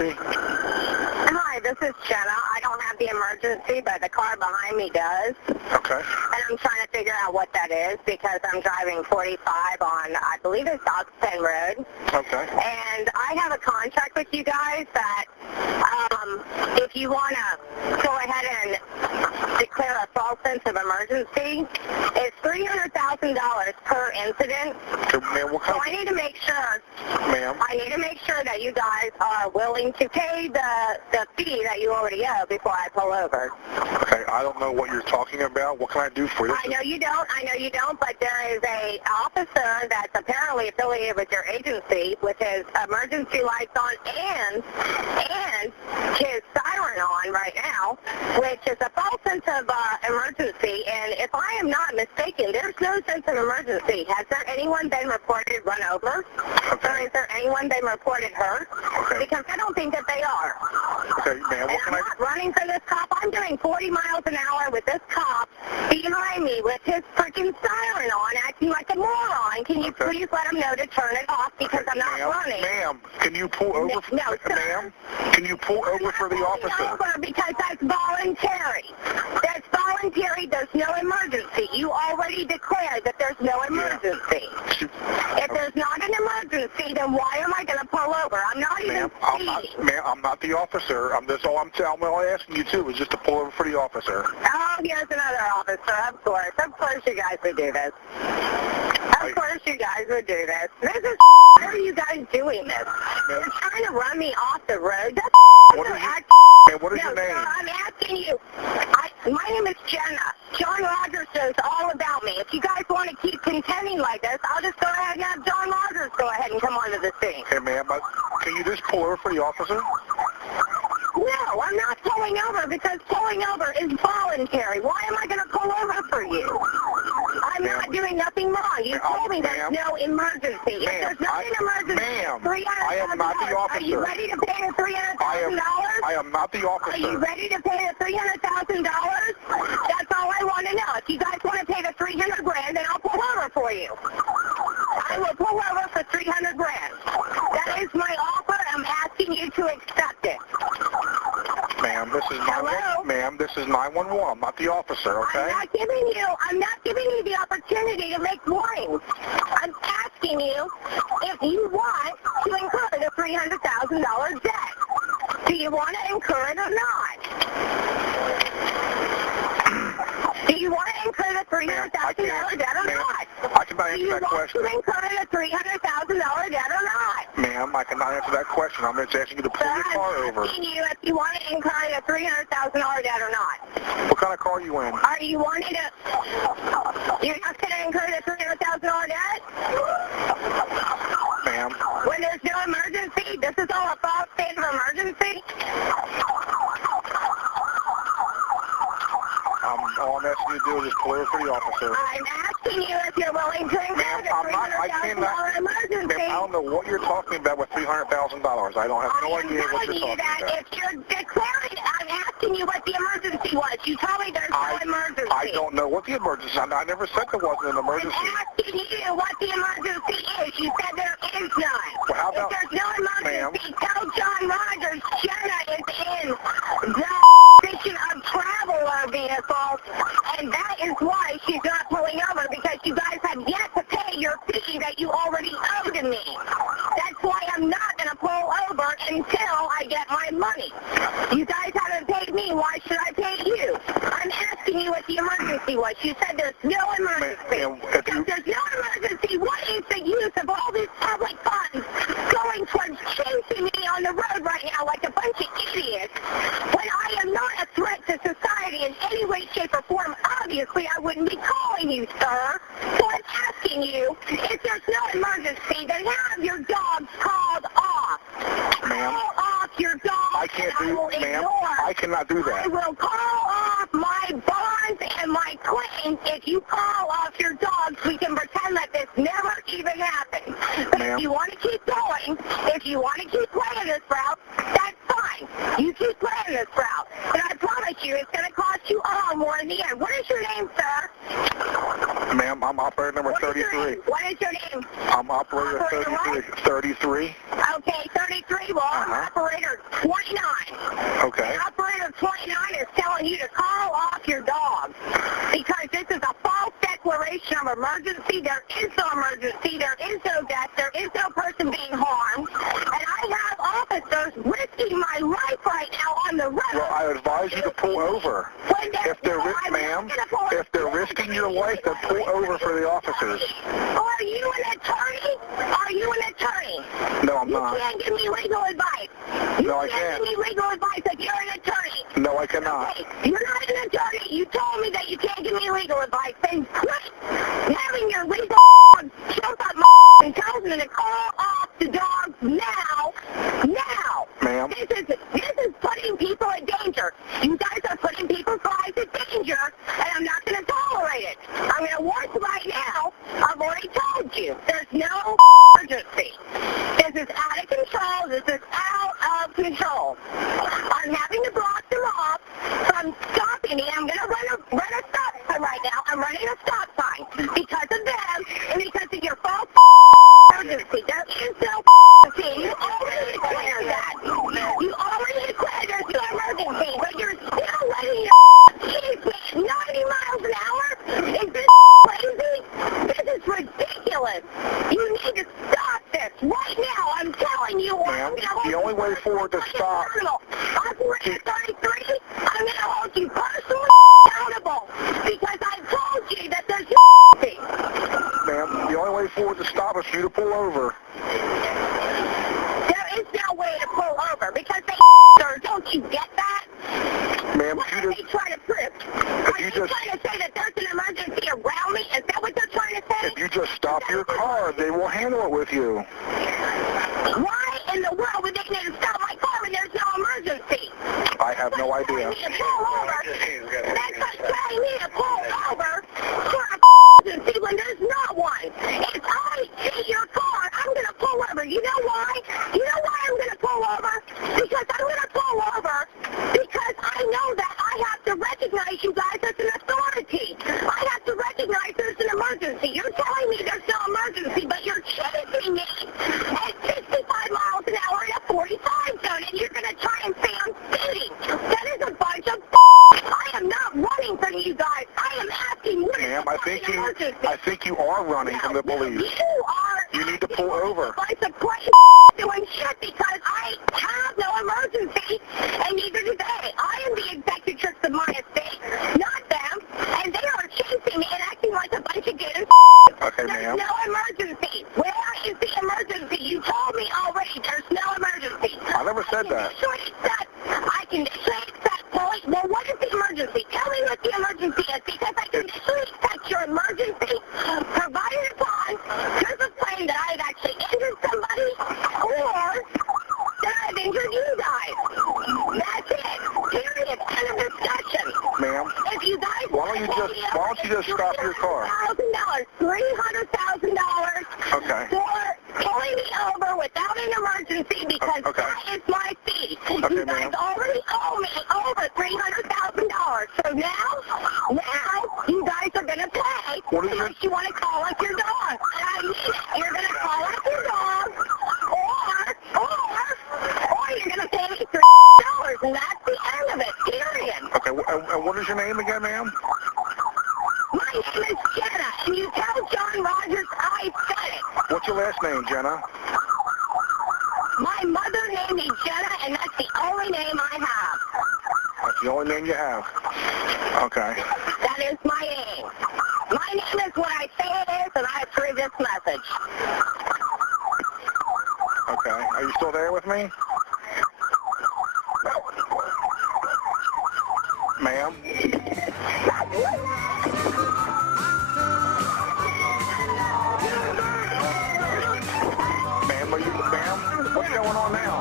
emergency? Hi, this is Jenna. I don't have the emergency, but the car behind me does. Okay. And I'm trying to figure out what that is because I'm driving 45 on, I believe it's South Penn Road. Okay. And I have a contract with you guys that if you want to go ahead and declare a false sense of emergency, it's $300,000 per incident. Okay, ma'am, what kind So I need to make sure, Ma'am? I need to make sure that you guys are willing to pay the fee that you already owe before I pull over. Okay, I don't know what you're talking about. What can I do for you? I know you don't, but there is a officer that's apparently affiliated with your agency with his emergency lights on and his siren on right now, which is a false sense of emergency. And if I am not mistaken, there's no sense of emergency. Has there anyone been reported run over? Okay. Or is there anyone been reported hurt? Okay. Because I don't think that they are. Okay, ma'am, what can I'm not running for this cop. I'm doing 40 miles an hour with this cop behind me with his freaking siren on, acting like a moron. Can you please let him know to turn it off because I'm not running? Ma'am, can you pull over? No, sir. Ma'am, can you pull over for the officer? Over because that's voluntary. That's voluntary. There's no emergency. You already declared that there's no emergency. If there's not an emergency, then why am I going to pull over? I'm not even speeding. Ma'am, I'm not the officer. That's all I'm asking you to is just to pull over for the officer. Oh, here's another officer. Of course. Of course you guys would do this. Of course you guys would do this. This is why are you guys doing this? You're trying to run me off the road. That's What is your name? Sir, I'm asking you. My name is Jenna. John Rogers knows all about me. If you guys want to keep contending like this, I'll just go ahead and have John Rogers go ahead and come onto the scene. Okay, ma'am, but can you just pull over for the officer? No, I'm not pulling over because pulling over is voluntary. Why am I going to pull over for you? I'm not doing nothing wrong. You told me there's no emergency. If there's not an emergency, I am not the officer. Are you ready to pay the $300,000? I am not the officer. Are you ready to pay the $300,000? That's all I want to know. If you guys want to pay the $300,000, then I'll pull over for you. I will pull over for $300,000. That is my offer. I'm asking you to accept it. Ma'am, this is 911. Ma'am, this is 911. I'm not the officer, okay? I'm not giving you the opportunity to make warnings. I'm asking you if you want to incur the $300,000 debt. Do you want to incur it or not? Do you want to incur the $300,000 debt or not? I cannot answer that question. Do you want to incur the $300,000 debt or not? Ma'am, I cannot answer that question. I'm just asking you to pull your car over. I'm asking you if you want to incur the $300,000 debt or not. What kind of car are you in? Are you wanting to... You're not going to incur the $300,000 debt? Ma'am. When there's no emergency? This is all a false state of emergency? All I'm asking you to do is just pull over for the officer. I'm asking you if you're willing to incur the $300,000 emergency. Ma'am, I don't know what you're talking about with $300,000. I don't have no idea what you're talking about. If you're declaring, I'm asking you what the emergency was. You told me there's no emergency. I don't know what the emergency is. I never said there wasn't an emergency. I'm asking you what the emergency is. You said there is none. Well, how about, if there's no emergency, tell John Rogers Jenna is in the position of traveler vehicle, and that is why she's not pulling over, because you guys have yet to pay your fee that you already owe to me. That's why I'm not going to pull over until I get my money. You guys haven't paid me. Why should I pay you? I'm asking you what the emergency was. You said there's no emergency. If there's no emergency, what is the use of all these public funds going towards chasing me on the road right now like a bunch of idiots when I am not a threat to society in any way, shape, or form? Obviously, I wouldn't be calling you, sir. So I'm asking you, if there's no emergency, then have your dogs called off. Ma'am, call off your dogs. I can't do, ma'am, I cannot do that. I will call off my bonds and my claims. If you call off your dogs, we can pretend that this never even happened. But if you want to keep going, if you want to keep playing this route, that's fine. You keep playing this route. But I promise you, it's going to cost you all more in the end. What is your name, sir? Ma'am, I'm operator number 33. What is your name? I'm operator 33. 33. Okay, 33. Well, I'm operator 29. Okay. And operator 29 is telling you to call off your dog because this is a false declaration of emergency. There is no emergency. There is no death. There is no person being harmed. And I have officers risking my life right now on the road. Well, I advise you to pull over. If they're risking your life, then pull over for the officers. Are you an attorney? Are you an attorney? No, I'm not. You can't give me legal advice. No, I can't. You can't give me legal advice if you're an attorney. No, I cannot. Okay, you're not an attorney. You told me that you can't give me legal advice. Then quit having your legal jump up my and tells me to call off the dogs now. Now. Ma'am. This is putting people in danger. You guys are putting people's lives in danger, and I'm not going to tolerate it. I'm going to warn you right now. I've already told you. There's no emergency. This is out of control. This is out of control. I'm having to block them off from stopping me. I'm going to run a stop sign right now. I'm running a stop sign because of them and because of your false emergency. There is no emergency. You already declared that. You already declared there's no emergency, but you're still letting your keep 90 miles an hour? Is this crazy? This is ridiculous. You need to stop this right now. I'm telling you. Ma'am, the only way forward to stop... Operator 33, I'm going to hold you personally accountable because I told you that there's Ma'am, the only way forward to stop is for you to pull over. There is no way to pull over because they don't you get that? Ma'am, what are they trying to prove? Are you trying to say that there's an emergency around me? Is that what they're trying to say? If you just stop your car, they will handle it with you. Why in the world would they need to stop my car when there's no emergency? I have no idea. That's like telling me to pull over for an emergency when there's not one. If I see your car, I'm going to pull over. You know why? You know why I'm going to pull over? Because I'm going to pull over because I know that I have to recognize you guys as an authority. I have to recognize there's an emergency. You're telling me there's no emergency, but you're chasing me at 65 miles an hour in a 45 zone, and you're going to try and say I'm speeding. That is a bunch of I am not running from you guys. I am asking what Ma'am, I think you are running from the police. You are. You need to pull over. Bunch of doing shit because I have no emergency, and neither do they. I am the executrix of my estate, not them, and they are chasing me and acting like a bunch of gays. Okay, ma'am. There's no emergency. Where is the emergency? You told me already there's no emergency. I never said that. I can accept police. Well, what is the emergency? Tell me what the emergency is because I can accept your emergency provided upon there's a claim that I've actually injured somebody or that I've injured you guys. That's it. Period. End of discussion. Ma'am, if you guys why don't you just stop your car? $300,000 Okay. for pulling me over without an emergency because that is my fee. Okay, you guys already owe me over $300,000. So now you guys are going to pay unless you want to call up your dog. You're going to call up your dog or you're going to pay me $300, and that's the end of it, period. Okay, and what is your name again, ma'am? My name is Jenna, and you tell John Rogers I said it. What's your last name, Jenna? My mother named me Jenna, and that's the only name I have. That's the only name you have? Okay. That is my name. My name is what I say it is, and I approve this message. Okay. Are you still there with me? Ma'am? Ma'am, what's going on now?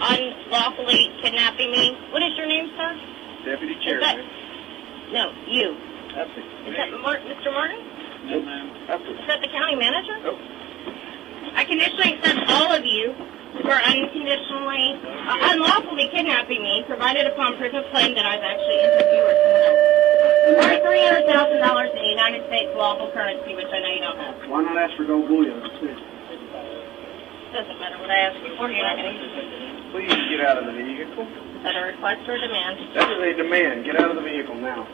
unlawfully kidnapping me. What is your name, sir? Deputy Chairman. No, you. That's it. Is that Mr. Martin? No, ma'am. That's it. Is that the county manager? Nope. I conditionally accept all of you for unlawfully kidnapping me, provided upon proof of claim that I've actually entered you or someone else. Or $300,000 in United States lawful currency, which I know you don't have. Why not ask for gold bullion? Doesn't matter what I ask you for, you're not going to use it. Please get out of the vehicle. Is that a request or a demand? That is a demand. Get out of the vehicle now.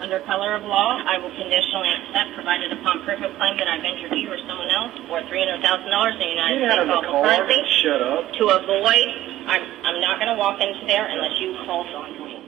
Under color of law, I will conditionally accept, provided upon proof of claim that I've entered you or someone else, or $300,000 in United Get out States of the lawful car. currency. Shut up. To avoid, I'm not going to walk into there unless you call on me.